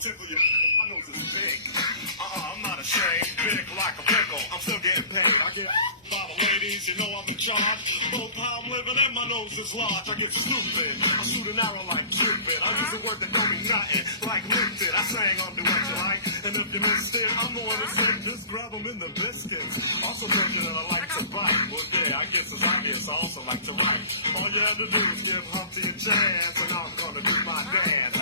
tickle you. My nose is big. I'm not ashamed. Big like a pickle. I'm still getting paid. I get by the ladies, you know I'm in charge. Both how I'm living and my nose is large. I get stupid. I shoot an arrow like Cupid. I use a word that don't mean nothing, like lifted. I sang on Do What You Like, and if you missed it, I'm the one that said just grab them in the biscuits. Also told you that I like to bite. Well, yeah, I guess as I guess I also like to write. All you have to do is give Humpty a chance, and I'm gonna do my dance.